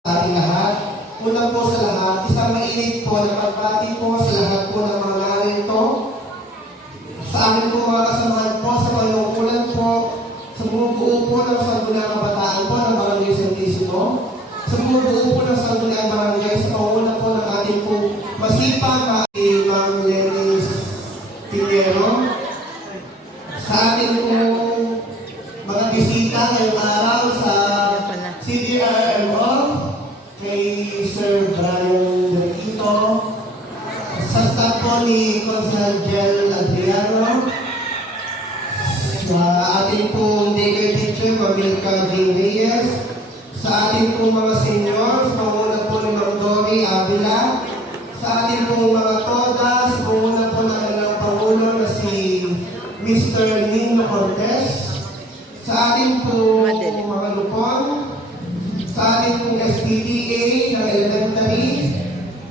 Sa ating lahat. Una po sa lahat, isang mainit po na pagbati po sa lahat po ng mga narito. Sa amin po mga kasamahan po sa panunungkulan po, sa bumubuo po ng Sangguniang Kabataan po ng Barangay Santísimo, sa bumubuo po ng Sangguniang Barangay sa pangunan po ng ating po masipag Ma'am Lenis Pinero, sa ating po mga bisita ngayong araw sa CDRMO, kay Sir Brian Berquito, sa staff po ni Consal Gel Adriano, sa ating pong daycare teacher, Mamilka J. Reyes, sa ating pong mga seniors, pangunan po ni Mang Dory Avila, sa ating pong mga todas, pangunan po ng ilang pangulo na si Mr. Nino Cortez, sa ating pong mga lupon, sa ating pong SPDA ng elementary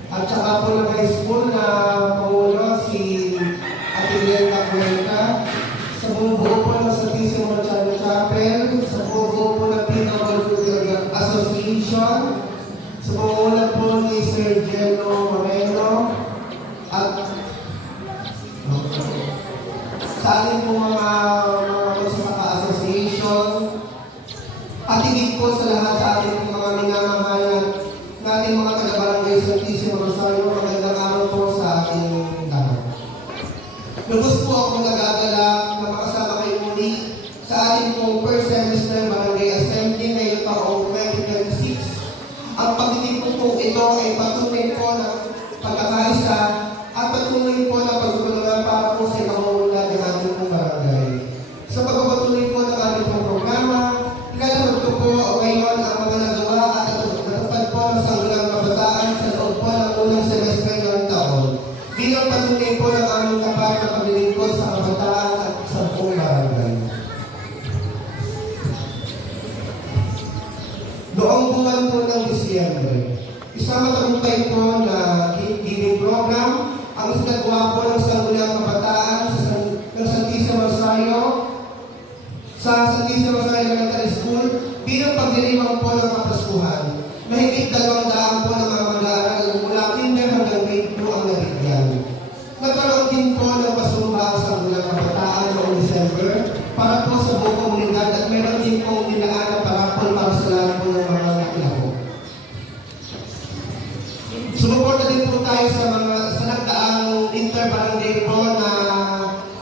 at saka po ng high school na pangulo si Atilena Cuenca, sa bumubuo po ng Santísimo Chapel, sa bumubuo po ng Pinagultural Association, sa pangulo po ni Sir Geno Moreno, at sa ating po mga magsasaka association, at higit po sa lahat sa ating mga minamahalan natin mga taga-barangay Santísimo Rosario, magandang araw po sa ating lahat. Lubos po akong nagagalak na makasama kayo muli sa ating pong first semester Barangay Assembly ngayong taong 2026. Ang pagtitipon po ito ay patunay po ng pagkakaisa at patuloy po ng pagtutulungan para po sa ikamulan ng ating pong barangay. Sa pagpapatuloy po ng ating pong programa, ilalabag ko po ngayon ang mga nagawa at natupad po ng Sangguniang Kabataan sa loob po ng unang semestre ng taon bilang patunay po ng aming kapag na paglilingkod sa kabataan at sa buong barangay. Noong buwan po ng Disyembre, isang matagumpay po na giving program ang isinagawa po ng Sangguniang Kabataan ng Santísimo Rosario sa Santísimo Rosario Elementary School bilang pagdiriwang po ng Kapaskuhan. Mahigit 200 po ng mga mag-aaral mula kinder hanggang grade 2 ang nabigyan. Nagkaroon din po ng pasumba ang Sangguniang Kabataan noong December para po sa buong komunidad at meron din pong nilaan na parapol para sa lahat po ng mga nakilako. Sumuporta din po tayo sa nagdaang interbarangay po na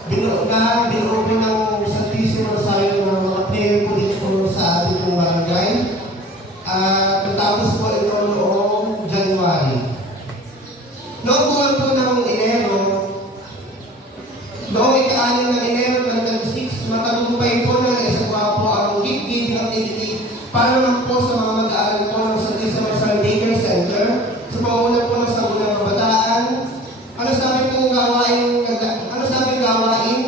binuo po ng Santísimo Rosario ng mga player po dito sa ating pong barangay. Natapos po ito noong January. Noong buwan po ng Enero, noong ika-6 ng Enero ng 2006, matagumpay po na isagawa po ang gift-giving activity para naman po sa mga mag-aaral po ng Santísimo Rosario Daycare Center sa pangunan po ng Sangguniang Kabataan. Ano sabing gawain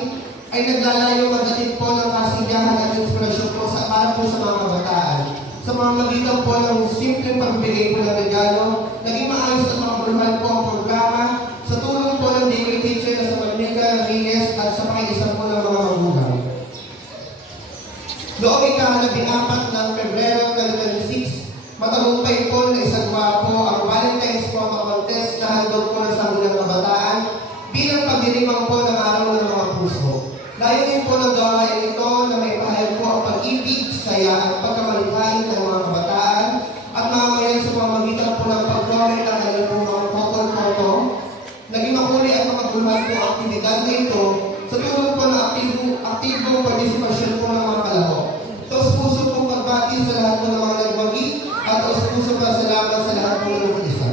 ay naglalayo magdating po ng kasiyahan at inspirasyon po para po sa mga kabataan. Sa mga magitan po ng simpleng pagbigay po ng regalo, naging maayos at makabuluhan po ang programa sa tulong po ng daycare teacher na sa Mamilka Reyes at sa pakiisa po ng mga magulang. Noong ika-14 ng Pebrero 2026, matagumpay po na isagawa po ang Valentine's Photo Contest na handog po ng Sangguniang Kabataan bilang pagdiriwang po ng araw ng mga puso. Layunin po ng gawain ito na may pahayag po ang pag-ibig, saya at pagkamalikhain ng mga kabataan at mamamayan sa pamamagitan po ng pag-comment ng kanilang mga photo. Naging makuli at makagulman po ang aktibidad na ito sa tulong po ng aktibong partisipasyon po ng mga kalahok. Taos puso pong pagbati sa lahat po ng mga nagwagi at taos puso pa salamat sa lahat po ng isa.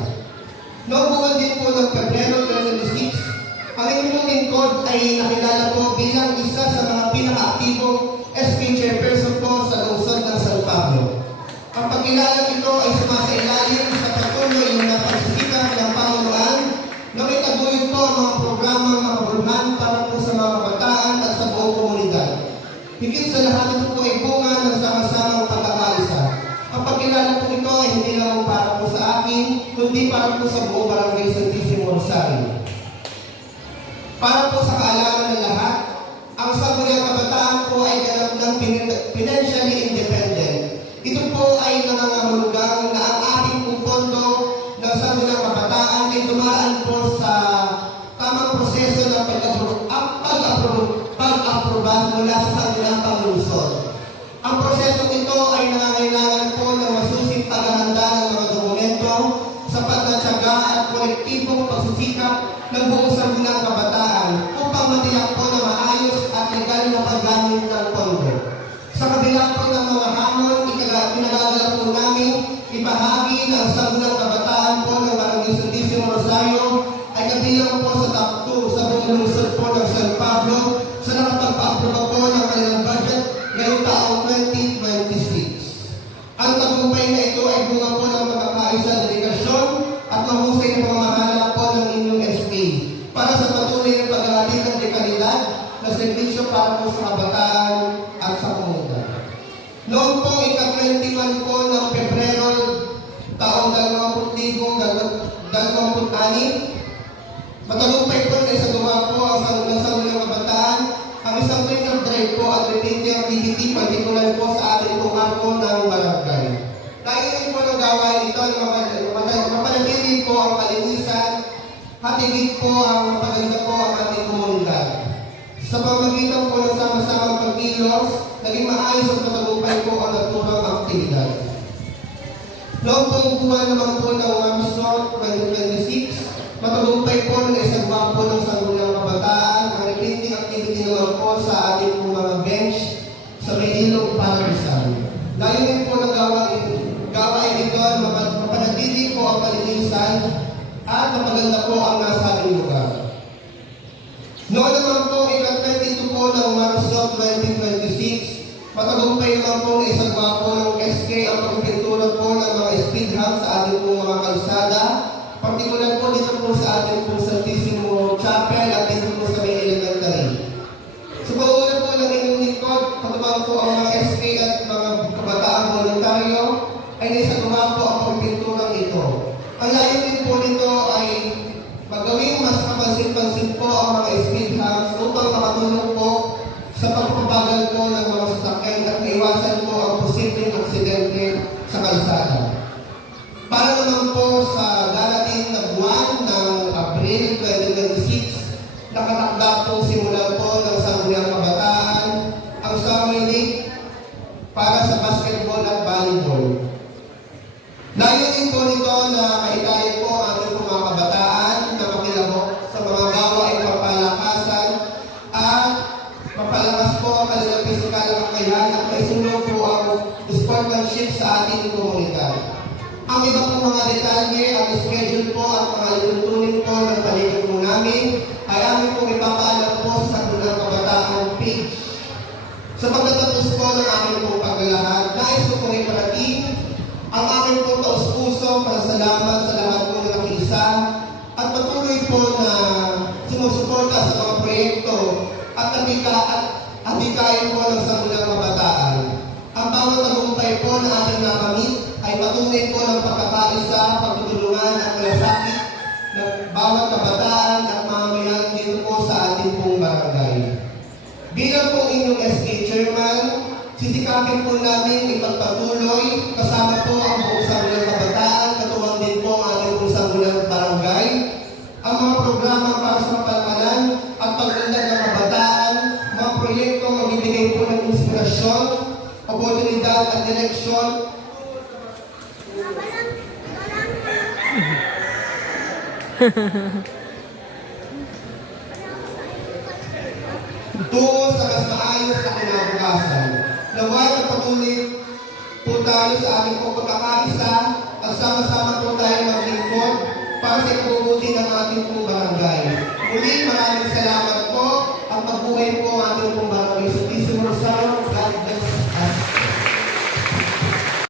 Noong buwan din po ng Pebrero 2026, ang inyong lingkod ay nakilala po bilang isa sa mga pinaka-aktibong SK Chairperson po sa lungsod ng San Pablo. Ang pagkilala ito ay sumasailalim sa patuloy na pagsisikap ng Panginoon na may taguyod po ang mga programang makabuluhan para po sa mga kabataan at sa buong komunidad. Higit sa lahat ito po ay bunga ng sama-samang pagkakaisa. Ang pagkilala po ito ay hindi lang para po sa akin, kundi para po sa buong Barangay Santísimo Rosario. Para po sa kaalaman ng lahat, ang Sangguniang Kabataan po ay ganap ng financially independent. Ito po ay nangangahulugang na ang kaisa, dedikasyon at mahusay na pamamahala po ng inyong SK para sa patuloy na paghahatid ng dekalidad na serbisyo para po sa kabataan at sa komunidad. Noong po ika-21 po ng Pebrero taong 2026, matagumpay po na isagawa po ang sangguniang kabataan ang isang freedom drive po at repeating activity partikular po sa ating pumako ng barangay. Dahil po ng gawain ito na mapanatili po ang kalinisan, hatigit po ang mapaganda po ang ating komunidad. Sa pamamagitan po ng sama-samang pagkilos, naging maayos at matagumpay po ang naturang aktibidad. Noong pong buwan naman po ng Marso 2026, matagumpay po na isagawa po ng sangguniang kabataan ang repeating activity naman po sa ating po mga bench sa may ilog para Rizal. Layunin po ng gawain ito na mapanatili po ang kalinisan at mapaganda po ang nasabing lugar. Noon naman po ika-22 po ng Marso 2026, matagumpay naman po na isagawa po ng SK ang pagpintura po ng mga speed hump sa ating po mga kalsada, partikular po dito po sa ating po Santisimo Chapel at dito po sa may elementary. Sa pag-uuna po ng inyong lingkod, katubang po ang mga SK at mga kabataang voluntaryo ay naisagawa po ang pagpinturang ito. Ang layunin po nito ay magawing mas kapansin-pansin po ang mga speed humps upang makatulong po sa pagpapagal po ng mga sasakyan at maiwasan po ang posibleng aksidente sa kalsada. Para naman po sa darating na buwan ng Abril 2026, nakatakda po simulan po ng sangguniang kabataan ang Summer League para sa basketball at volleyball. Layunin po nito na maitayin po ang ating mga kabataan na makilahok sa mga gawaing mapalakasan at mapalakas po ang kanilang pisikal na kakayahan at maisulong po ang sportsmanship sa ating komunidad. Ang iba pong mga detalye, ang schedule po at mga lituntunin po ng paligid po namin ay aming pong ipapaalam po sa Sangguniang Kabataan page. Sa pagtatapos po ng aming pong paglalahad, nais ko pong iparating ang aming pong taus-pusong pasasalamat sa lahat po ng nakiisa at patuloy po na sumusuporta sa mga proyekto at atikain po ng Sangguniang Kabataan. Ang bawat tagumpay po na ating nakamit ay patunay po ng pagkakaisa, pagtutulungan at malasakit ng bawat kabataan at mamamayan dito po sa ating pong barangay. Bilang po inyong SK Chairman, sisikapin po namin ipagpatuloy kasama po ang buong Sangguniang Kabataan, katuwang din po ang ating pong Sangguniang Barangay, ang mga programa para sa kapalakanan at paglandag ng kabataan, mga proyekto magbibigay po ng inspirasyon, oportunidad at direksyon tungo sa mas maayos na kinabukasan. Naway at patuloy po tayo sa ating pagkakaisa at sama-sama po tayo maglingkod para sa ikabubuti ng ating pong barangay. Muli, maraming salamat po at magbuhay po ang ating pong barangay. Santisimo Rosario,